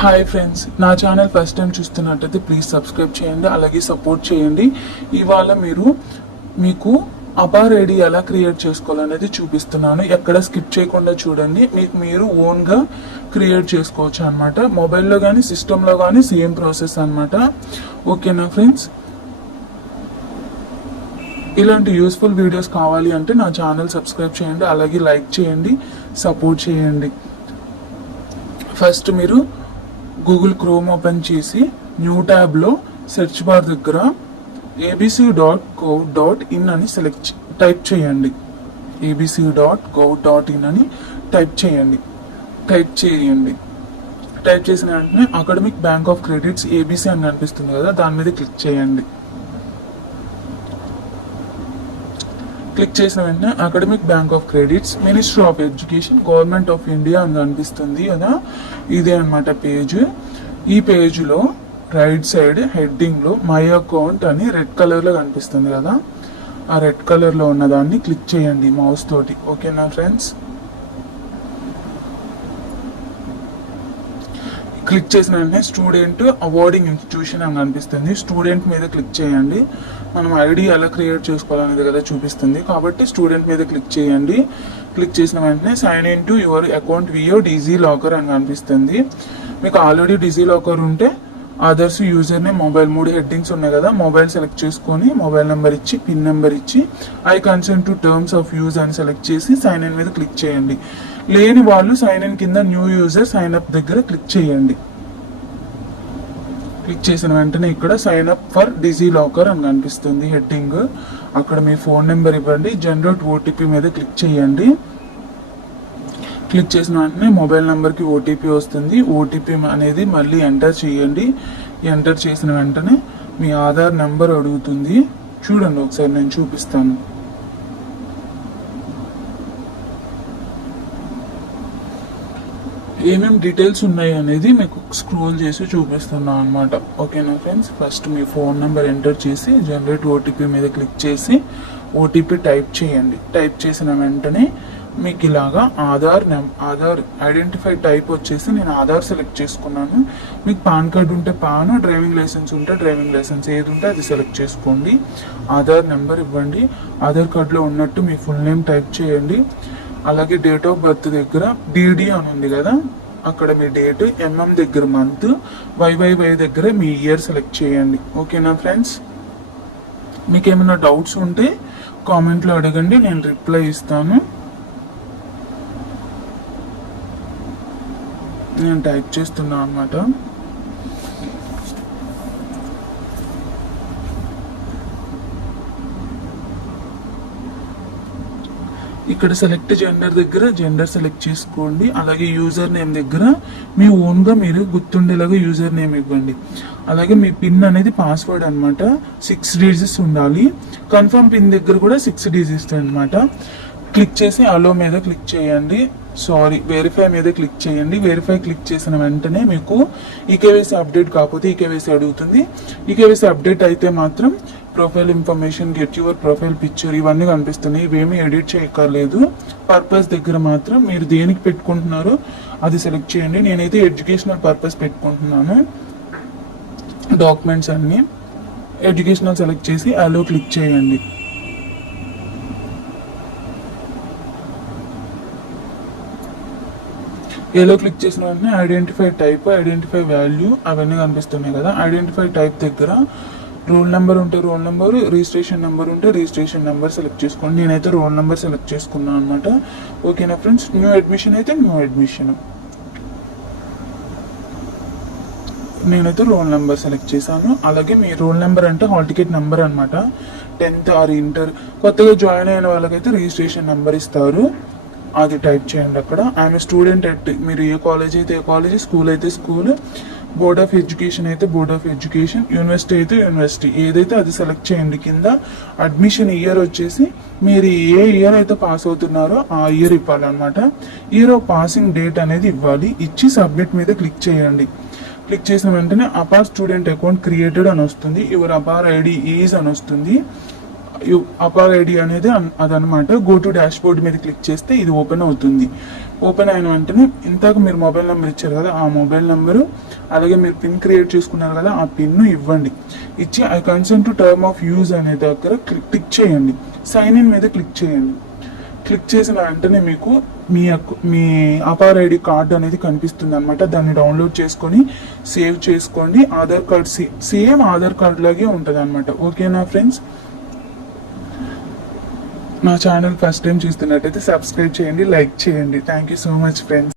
Hi friends, నా channel first time చూస్తున్నట్టయితే please subscribe చేయండి, అలాగే సపోర్ట్ చేయండి. ఇవాళ మీకు అబార్ ఐడి ఎలా క్రియేట్ చేసుకోవాలనేది చూపిస్తున్నాను. ఎక్కడ స్కిప్ చేయకుండా చూడండి. మీరు ఓన్గా క్రియేట్ చేసుకోవచ్చు అనమాట. మొబైల్లో కానీ సిస్టంలో కానీ సేమ్ ప్రాసెస్ అనమాట. ఓకేనా ఫ్రెండ్స్? ఇలాంటి యూస్ఫుల్ వీడియోస్ కావాలి అంటే నా ఛానల్ సబ్స్క్రైబ్ చేయండి, అలాగే లైక్ చేయండి, సపోర్ట్ చేయండి. ఫస్ట్ మీరు గూగుల్ క్రోమ్ ఓపెన్ చేసి న్యూ ట్యాబ్లో సెర్చ్ బార్ దగ్గర abc.gov.in అని టైప్ చేయండి. abc.gov.in అని టైప్ చేయండి. టైప్ చేసిన వెంటనే academic bank of credits ABC అని కనిపిస్తుంది కదా, దాని మీద క్లిక్ చేయండి. క్లిక్ చేసిన వెంటనే academic bank of credits, ministry of education, government of India అని కనిపిస్తుంది కదా. ఇదే అనమాట పేజ్. ఈ పేజ్లో రైట్ సైడ్ హెడ్డింగ్లో మై అకౌంట్ అని రెడ్ కలర్లో కనిపిస్తుంది కదా, ఆ రెడ్ కలర్లో ఉన్నదాన్ని క్లిక్ చేయండి మౌస్ తోటి. ఓకేనా ఫ్రెండ్స్? క్లిక్ చేసిన వెంటనే స్టూడెంట్ అవార్డింగ్ ఇన్స్టిట్యూషన్ అని కనిపిస్తుంది. స్టూడెంట్ మీద క్లిక్ చేయండి. మనం ఐడి ఎలా క్రియేట్ చేసుకోవాలనేది కదా చూపిస్తుంది, కాబట్టి స్టూడెంట్ మీద క్లిక్ చేయండి. క్లిక్ చేసిన వెంటనే sign in to your account via DigiLocker అని కనిపిస్తుంది. మీకు ఆల్రెడీ డిజీ లాకర్ ఉంటే others, user name, mobile 3 headings ఉన్నాయి కదా, మొబైల్ సెలెక్ట్ చేసుకొని మొబైల్ నెంబర్ ఇచ్చి పిన్ నెంబర్ ఇచ్చి I consent to terms of use అని సెలెక్ట్ చేసి సైన్ ఇన్ మీద క్లిక్ చేయండి. లేని వాళ్ళు సైన్ ఇన్ కింద న్యూ యూజర్ సైన్ అప్ దగ్గర క్లిక్ చేయండి. క్లిక్ చేసిన వెంటనే ఇక్కడ sign up for Digi locker అని కనిపిస్తుంది హెడ్డింగ్. అక్కడ మీ ఫోన్ నెంబర్ ఇవ్వండి. జనరేట్ ఓటీపీ మీద క్లిక్ చేయండి. క్లిక్ చేసిన వెంటనే మొబైల్ నెంబర్కి ఓటీపీ వస్తుంది. ఓటీపీ అనేది మళ్ళీ ఎంటర్ చేయండి. ఎంటర్ చేసిన వెంటనే మీ ఆధార్ నెంబర్ అడుగుతుంది. చూడండి ఒకసారి, నేను చూపిస్తాను. ఏమేమి డీటెయిల్స్ ఉన్నాయి అనేది మీకు స్క్రోల్ చేసి చూపిస్తున్నాను అనమాట. ఓకేనా ఫ్రెండ్స్? ఫస్ట్ మీ ఫోన్ నెంబర్ ఎంటర్ చేసి జనరేట్ ఓటీపీ మీద క్లిక్ చేసి ఓటీపీ టైప్ చేయండి. టైప్ చేసిన వెంటనే మీకు ఇలాగా ఆధార్ ఐడెంటిఫై టైప్ వచ్చేసి నేను ఆధార్ సెలెక్ట్ చేసుకున్నాను. మీకు పాన్ కార్డు ఉంటే పాన్, డ్రైవింగ్ లైసెన్స్ ఉంటే డ్రైవింగ్ లైసెన్స్, ఏది ఉంటే అది సెలెక్ట్ చేసుకోండి. ఆధార్ నెంబర్ ఇవ్వండి. ఆధార్ కార్డులో ఉన్నట్టు మీ ఫుల్ నేమ్ టైప్ చేయండి. అలాగే డేట్ ఆఫ్ బర్త్ దగ్గర డిడి అని ఉంది కదా, అక్కడ మీ డేట్, ఎంఎం దగ్గర మంత్, వైవై దగ్గర మీ ఇయర్ సెలెక్ట్ చేయండి. ఓకేనా ఫ్రెండ్స్? మీకు ఏమైనా డౌట్స్ ఉంటే కామెంట్లో అడగండి, నేను రిప్లై ఇస్తాను. నేను టైప్ చేస్తున్నాను అనమాట. ఇక్కడ సెలెక్ట్ జెండర్ దగ్గర జెండర్ సెలెక్ట్ చేసుకోండి. అలాగే యూజర్ నేమ్ దగ్గర మీ ఓన్గా మీరు గుర్తుండేలాగా యూజర్ నేమ్ ఇవ్వండి. అలాగే మీ పిన్ అనేది పాస్వర్డ్ అనమాట, 6 డిజిట్స్ ఉండాలి. కన్ఫర్మ్ పిన్ దగ్గర కూడా 6 డిజిట్స్ అనమాట. క్లిక్ చేసి అలో మీద క్లిక్ చేయండి. వెరిఫై మీద క్లిక్ చేయండి. వెరిఫై క్లిక్ చేసిన వెంటనే మీకు ఈకేవైసీ అప్డేట్ కాకపోతే ఈకేవైసీ అడుగుతుంది. ఈకేవైసీ అప్డేట్ అయితే మాత్రం profile information, get your profile picture ఇవన్నీ కనిపిస్తున్నాయి. ఇవేమీ ఎడిట్ చేయక్కర్లేదు. పర్పస్ దగ్గర మాత్రం మీరు దేనికి పెట్టుకుంటున్నారో అది సెలెక్ట్ చేయండి. నేనైతే ఎడ్యుకేషనల్ పర్పస్ పెట్టుకుంటున్నాను. డాక్యుమెంట్స్ అన్ని ఎడ్యుకేషనల్ సెలెక్ట్ చేసి అలో క్లిక్ చేయండి. ఏలో క్లిక్ చేసిన వెంటనే ఐడెంటిఫై టైప్, ఐడెంటిఫై వాల్యూ అవన్నీ కనిపిస్తున్నాయి కదా. ఐడెంటిఫై టైప్ దగ్గర రోల్ నెంబర్ ఉంటే రోల్ నెంబర్, రిజిస్ట్రేషన్ నెంబర్ ఉంటే రిజిస్ట్రేషన్ నెంబర్ సెలెక్ట్ చేసుకోండి. నేనైతే రోల్ నెంబర్ సెలెక్ట్ చేసుకున్నాను అనమాట. ఓకేనా ఫ్రెండ్స్? న్యూ అడ్మిషన్ అయితే న్యూ అడ్మిషన్, నేనైతే రోల్ నెంబర్ సెలెక్ట్ చేశాను. అలాగే మీ రోల్ నెంబర్ అంటే హాల్ టికెట్ నెంబర్ అనమాట. 10th ఆర్ ఇంటర్ కొత్తగా జాయిన్ అయిన వాళ్ళకైతే రిజిస్ట్రేషన్ నెంబర్ ఇస్తారు, అది టైప్ చేయండి. అక్కడ ఐఎమ్ స్టూడెంట్ అట్, మీరు ఏ కాలేజ్ అయితే ఏ కాలేజ్, స్కూల్ అయితే స్కూల్, బోర్డ్ ఆఫ్ ఎడ్యుకేషన్ అయితే బోర్డ్ ఆఫ్ ఎడ్యుకేషన్, యూనివర్సిటీ అయితే యూనివర్సిటీ, ఏదైతే అది సెలెక్ట్ చేయండి. కింద అడ్మిషన్ ఇయర్ వచ్చేసి మీరు ఏ ఇయర్ అయితే పాస్ అవుతున్నారో ఆ ఇయర్ ఇవ్వాలన్నమాట. ఇయర్ ఆఫ్ పాసింగ్ డేట్ అనేది ఇవ్వాలి. ఇచ్చి సబ్మిట్ మీద క్లిక్ చేయండి. క్లిక్ చేసిన వెంటనే అపార్ స్టూడెంట్ అకౌంట్ క్రియేటెడ్ అని వస్తుంది. యువర్ అపార్ ఐడి ఈజ్ అని వస్తుంది. అపార్ ఐడి అనేది అదనమాట. గో టు డాష్ బోర్డ్ మీద క్లిక్ చేస్తే ఇది ఓపెన్ అవుతుంది. ఓపెన్ అయిన వెంటనే ఇంతకు మీరు మొబైల్ నెంబర్ ఇచ్చారు కదా, ఆ మొబైల్ నెంబరు అలాగే మీరు పిన్ క్రియేట్ చేసుకున్నారు కదా, ఆ పిన్ను ఇవ్వండి. ఇచ్చి I consent to term of use అనే దగ్గర క్లిక్ చేయండి. సైన్ ఇన్ మీద క్లిక్ చేయండి. క్లిక్ చేసిన వెంటనే మీకు మీ అపార్ ఐడి కార్డ్ అనేది కనిపిస్తుంది అనమాట. దాన్ని డౌన్లోడ్ చేసుకొని సేవ్ చేసుకోండి. Aadhaar card same Aadhaar card లాగే ఉంటుంది అనమాట. ఓకేనా ఫ్రెండ్స్? నా ఛానల్ ఫస్ట్ టైం చూస్తున్నట్టయితే సబ్స్క్రైబ్ చేయండి, లైక్ చేయండి. Thank you so much friends.